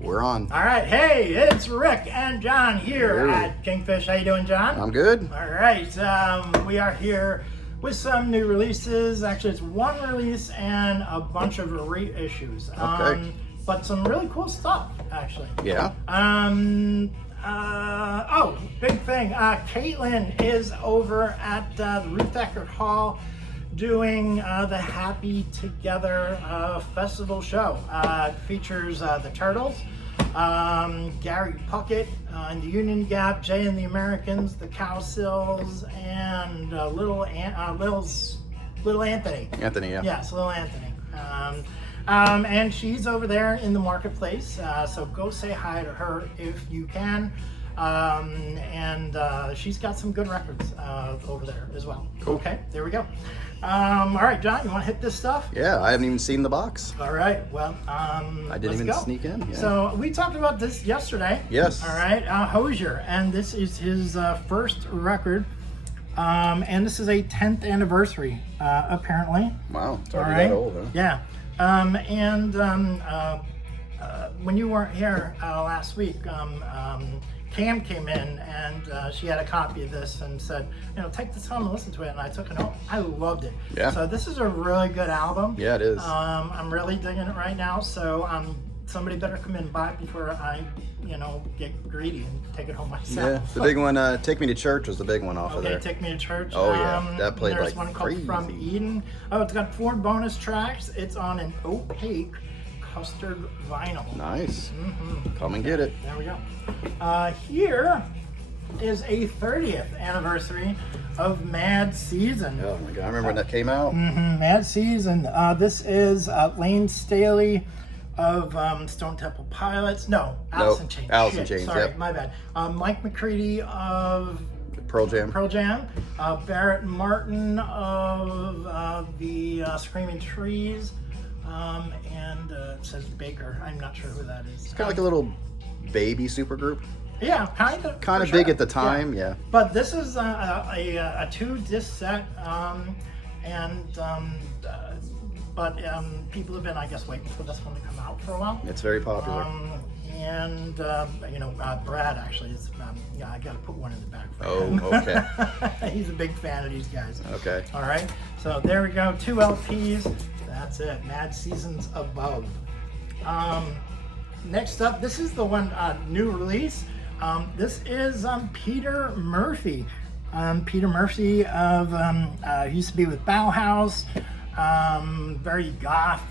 We're on. All right, hey, it's Rick and John here at Kingfish. How you doing, John? I'm good. All right, we are here with some new releases. Actually, it's one release and a bunch of reissues. Okay. But some really cool stuff, actually. Yeah. Big thing. Caitlin is over at the Ruth Eckerd Hall doing the Happy Together festival show. It features the Turtles, Gary Puckett, and the Union Gap, Jay and the Americans, the Cowsills, and Little Anthony. Anthony, yeah. Yes, Little Anthony. And she's over there in the marketplace, so go say hi to her if you can. She's got some good records over there as well. Cool. Okay, there we go. All right, John, you want to hit this stuff? Yeah, I haven't even seen the box. All right, well, I didn't even sneak in. Yeah. So we talked about this yesterday. Yes. All right, Hosier, and this is his first record. And this is a 10th anniversary, apparently. Wow, it's already that old, huh? Yeah. When you weren't here last week, Cam came in and she had a copy of this and said, take this home and listen to it. And I took it home. I loved it. Yeah. So this is a really good album. Yeah, it is. I'm really digging it right now. So somebody better come in and buy it before I, get greedy and take it home myself. Yeah, the big one, Take Me to Church was the big one off of there. Take Me to Church. Oh, yeah, that played there's like one called crazy. From Eden. Oh, it's got 4 bonus tracks. It's on an opaque custard vinyl. Nice. Come and get it. There we go. Here is a 30th anniversary of Mad Season. Oh my God, I remember when that came out. Mad Season. This is Lane Staley of Stone Temple Pilots. No, Alice in Chains. Alice in Chains, Sorry, yep. my bad. Mike McCready of Pearl Jam. Barrett Martin of the Screaming Trees, and it says Baker. I'm not sure who that is. It's kind of like a little baby supergroup. Yeah, kind of. Kind of big at the time, yeah. But this is a 2-disc set, but people have been, I guess, waiting for this one to come out for a while. It's very popular. Brad actually is, I got to put one in the back for Oh, him. okay. He's a big fan of these guys. Okay. All right, so there we go, 2 LPs. That's it, Mad Seasons Above. Next up, this is the one new release. This is Peter Murphy. Peter Murphy of used to be with Bauhaus, very goth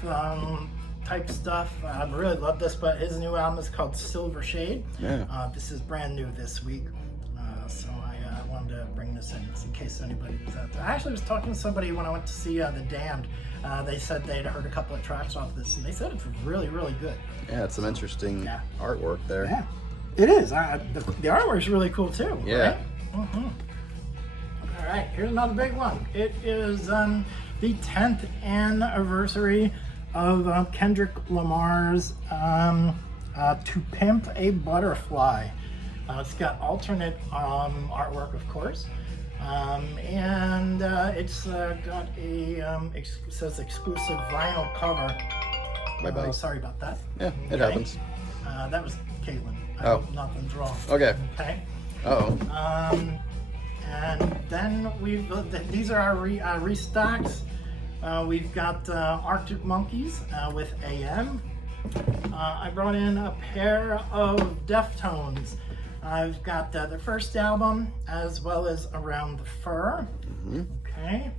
type stuff. I really love this, but his new album is called Silver Shade. Yeah. This is brand new this week, so I wanted to bring this in case anybody was out there. I actually was talking to somebody when I went to see The Damned. They said they'd heard a couple of tracks off this, and they said it's really, really good. Yeah, it's some interesting artwork there. Yeah, it is. The artwork's really cool too. Yeah. Right? All right, here's another big one. It is the 10th anniversary of Kendrick Lamar's To Pimp a Butterfly. It's got alternate artwork, of course. It's got a says exclusive vinyl cover. Bye-bye. Sorry about that. Yeah, it happens. That was Caitlin. I Oh. hope nothing's wrong. Okay. Okay. Uh-oh. And then these are our restocks. We've got Arctic Monkeys with AM. I brought in a pair of Deftones. I've got their first album as well as Around the Fur. Okay.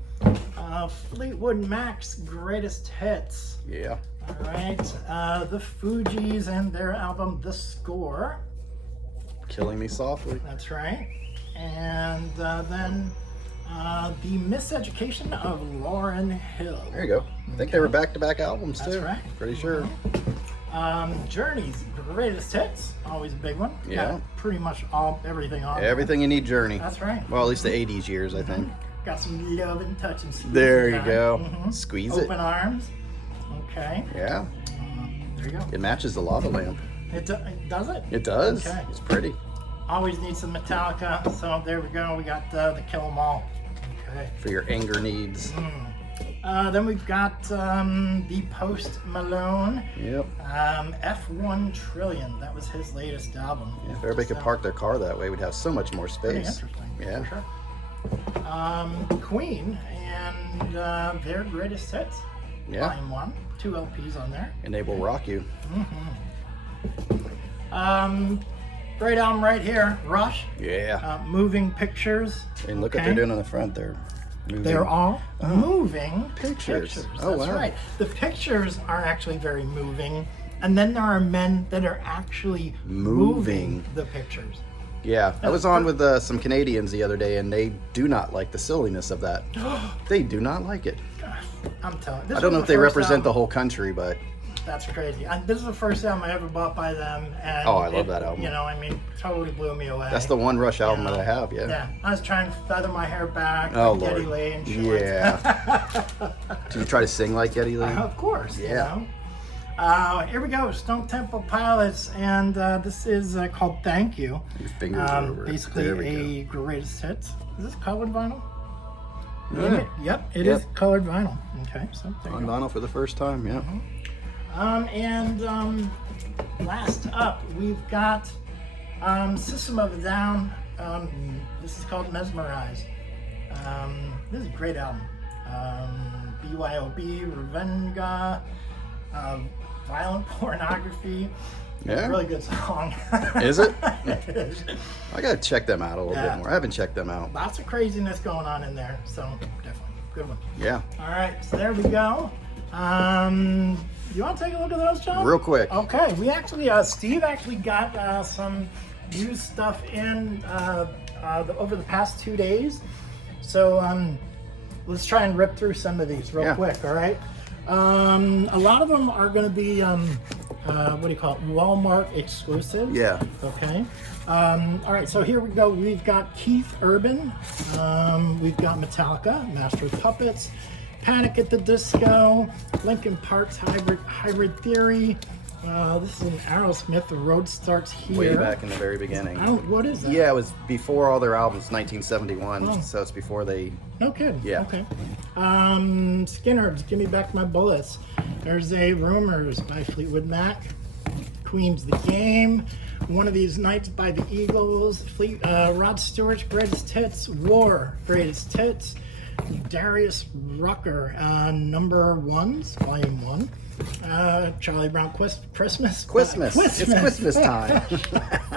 Fleetwood Mac's Greatest Hits. Yeah. All right. The Fugees and their album The Score. Killing Me Softly. That's right. And then The Miseducation of Lauryn Hill. There you go. I think they were back-to-back albums too. That's right. Pretty sure. Journey's Greatest Hits, always a big one. Yeah. Got pretty much everything on. Everything you need, Journey. That's right. Well, at least the 80s years, I think. Got some love and touch and squeeze. There you go. Squeeze it. Open arms. Okay. Yeah. There you go. It matches the lava lamp. Does it? It does. Okay. It's pretty. Always need some Metallica. So there we go. We got the Kill 'Em All. Okay. For your anger needs. Then we've got the Post Malone. Yep. F1 Trillion. That was his latest album. Yeah, if everybody could park their car that way, we'd have so much more Pretty space. interesting. Yeah. For sure. Queen and their greatest hits. Yeah. Volume 1. 2 LPs on there. And they will rock you. Great album right here. Rush. Yeah. Moving Pictures. And look what they're doing on the front there. They're all moving pictures. Oh, That's wow. right. The pictures are actually very moving. And then there are men that are actually moving the pictures. Yeah, I was on with some Canadians the other day, and they do not like the silliness of that. They do not like it. I'm telling you. I don't know if they represent the whole country, but That's crazy. This is the first album I ever bought by them. And I love that album. You know, I mean, totally blew me away. that's the one Rush album that I have. Yeah. Yeah, I was trying to feather my hair back, Oh, like Geddy Lord. Lee and shit. Yeah. Did you try to sing like Geddy Lee? Of course. Yeah. You know? Here we go, Stone Temple Pilots, and this is called Thank You. Your fingers are over it. Basically There we a greatest hits. Is this colored vinyl? Yeah. Yep, it is colored vinyl. Okay, so there you On go. vinyl for the first time. Yeah. Last up, we've got System of a Down. This is called Mesmerize. This is a great album. BYOB, Revenga, Violent Pornography. Yeah. Really good song. Is it? It is. I gotta check them out a little Yeah. bit more. I haven't checked them out. Lots of craziness going on in there, so definitely good one. Yeah. All right, so there we go. You want to take a look at those, John? Real quick. Okay, we actually, Steve actually got some new stuff in over the past 2 days. So let's try and rip through some of these real quick, all right? A lot of them are going to be, what do you call it, Walmart exclusives. Yeah. Okay. All right, so here we go. We've got Keith Urban. We've got Metallica, Master of Puppets, Panic at the Disco, Linkin Park's Hybrid Theory. This is an Aerosmith. The Road Starts Here. Way back in the very beginning. What is that? Yeah, it was before all their albums, 1971. So it's before they. No kidding. Yeah. Okay. Skinner's Give Me Back My Bullets. There's a Rumors by Fleetwood Mac. Queen's The Game. One of These Nights by the Eagles. Rod Stewart's Greatest Hits. War Greatest Hits. Darius Rucker, Number Ones, Volume 1. Charlie Brown Christmas. It's Christmas time.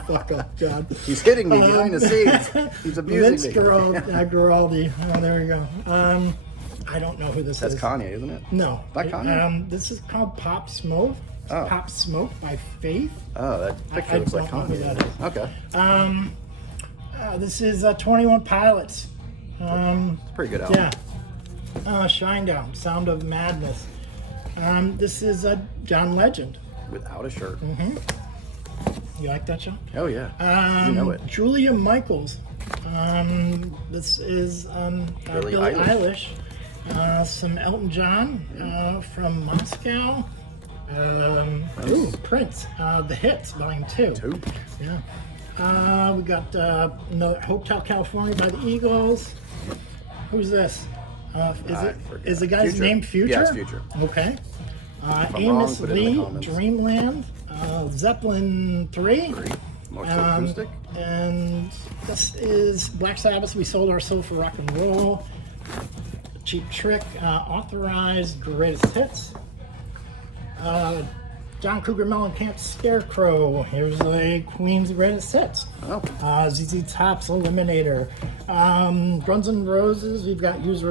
Fuck up, John. He's hitting me behind the scenes. He's abusing Vince me. Guaraldi. Oh, there we go. I don't know who this That's is. Kanye, isn't it? No. Not Kanye? This is called Pop Smoke. Oh. Pop Smoke by Faith. Oh, that picture I looks like don't know who Kanye. that is. Okay. This is 21 Pilots. It's a pretty good album. Yeah. Shinedown, Sound of Madness. This is John Legend. Without a shirt. You like that, John? Oh, yeah. You know it. Julia Michaels. This is Billie Eilish. Eilish. Some Elton John from Moscow. Prince. The Hits, Volume 2. Yeah. We got another Hotel California by the Eagles. Who's this? Is the guy's Future. name Future? Yeah, it's Future. Okay. I'm Amos wrong, put it in the Lee, comments. Dreamland, Zeppelin 3. More acoustic. And this is Black Sabbath, We Sold Our Soul for Rock and Roll. Cheap Trick, Authorized Greatest Hits. John Cougar Mellencamp Scarecrow. Here's a Queen's Greatest Hits. Oh. ZZ Top's Eliminator. Guns N' Roses, we've got Use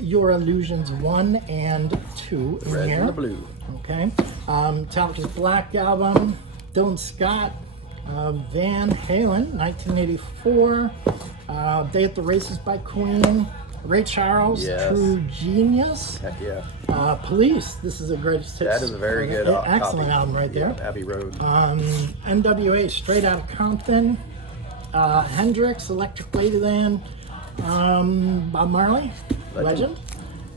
Your Illusions 1 and 2 in Red here. and the blue. Okay. Metallica's Black Album. Dylan Scott. Van Halen, 1984. Day at the Races by Queen. Ray Charles, Yes. True Genius. Heck yeah. Police, this is a greatest hits. That is a very good excellent copy. album right there. Yeah, Abbey Road. NWA, Straight Outta Compton. Hendrix, Electric Ladyland. Bob Marley, Legend.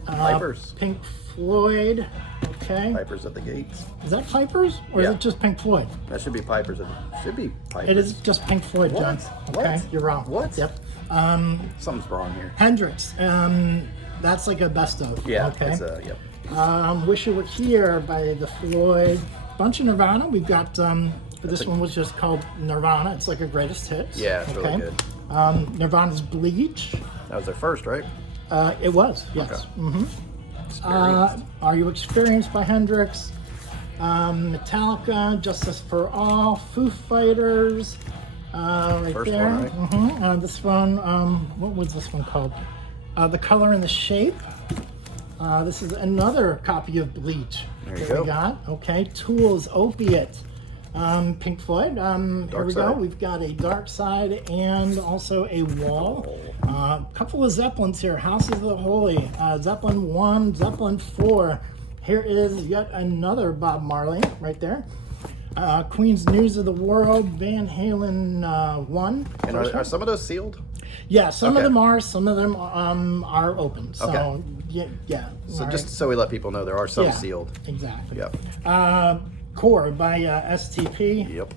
Pipers. Pink Floyd. Okay. Pipers at the Gates. Is that Pipers or Yeah. is it just Pink Floyd? That should be Pipers. Should be Pipers. It is just Pink Floyd, John. What? Okay, What? you're wrong. What? Yep. Something's wrong here. Hendrix, That's like a best of. Yeah. Okay. It's yep. Wish You Were Here by the Floyd. Bunch of Nirvana. We've got this one was just called Nirvana. It's like a greatest hits. Yeah, it's really good. Nirvana's Bleach. That was their first, right? It was, yes. Okay. Mm-hmm. Are You Experienced by Hendrix. Metallica, Justice for All, Foo Fighters. Right First there. one, right? Mm-hmm. This one, what was this one called? The Color and the Shape. This is another copy of Bleach There you that go. we got. Okay, Tools, Opiate. Pink Floyd. Here we go. Side. We've got a Dark Side and also a Wall. A couple of Zeppelins here. Houses of the Holy. Zeppelin 1, Zeppelin 4. Here is yet another Bob Marley right there. Queen's News of the World, Van Halen 1. And are some of those sealed? Yeah, some of Okay. them are. Some of them are open. So Okay. yeah. So all just right. so we let people know, there are some Yeah, sealed. Exactly. Yep. Core by STP. Yep.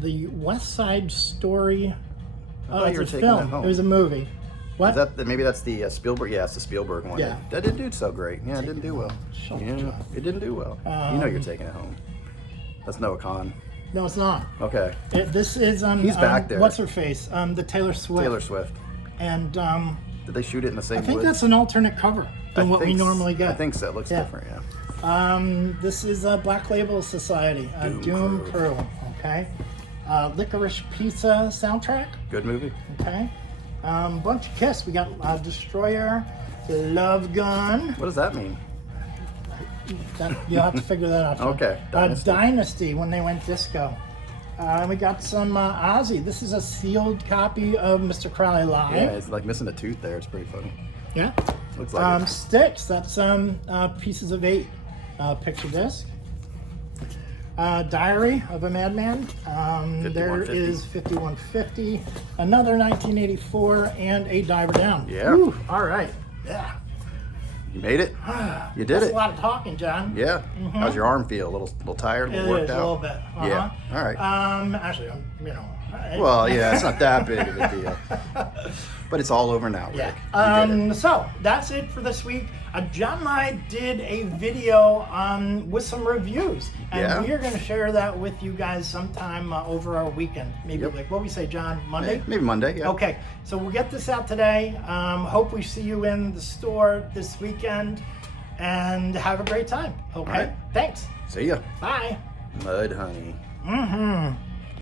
The West Side Story. thought It's you were a taking film. that home. It was a movie. What? Is that maybe that's the Spielberg? Yeah, it's the Spielberg one. Yeah. That didn't do so great. Yeah, it didn't do well. Shut up, Yeah, John. it didn't do well. You know you're taking it home. That's Noah Khan. No, it's not. Okay. This is He's back there. What's her face? The Taylor Swift. Taylor Swift. And Did they shoot it in the same I think woods? that's an alternate cover than what we think s- normally get. I think so. It looks Yeah. different, yeah. This is Black Label Society. Doom Crew. Okay. Licorice Pizza soundtrack. Good movie. Okay. Bunch of Kiss. We got Destroyer, Love Gun. What does that mean? You'll have to figure that out. John. Okay, Dynasty. Dynasty when they went disco. We got some Ozzy. This is a sealed copy of Mr. Crowley Live. Yeah, it's like missing a tooth there. It's pretty funny. Yeah. Looks like it. Sticks. That's Pieces of 8 picture disc. Diary of a Madman. There 5150. is 5150. Another 1984 and a Diver Down. Yeah. Whew, all right. Yeah. You made it. You did That's it. a lot of talking, John. Yeah. How's your arm feel? A little tired? A It little worked is a out? little bit. Uh-huh. Yeah. All right. Actually, Well, yeah, it's not that big of a deal. But it's all over now, Rick. Yeah. You did it. So that's it for this week. John and I did a video with some reviews, and Yeah. we are going to share that with you guys sometime over our weekend. Maybe Yep. like what we say, John, Monday. Maybe Monday, yeah. Okay, so we'll get this out today. Hope we see you in the store this weekend, and have a great time. Okay, All right. thanks. See ya. Bye. Mud honey. Mm-hmm.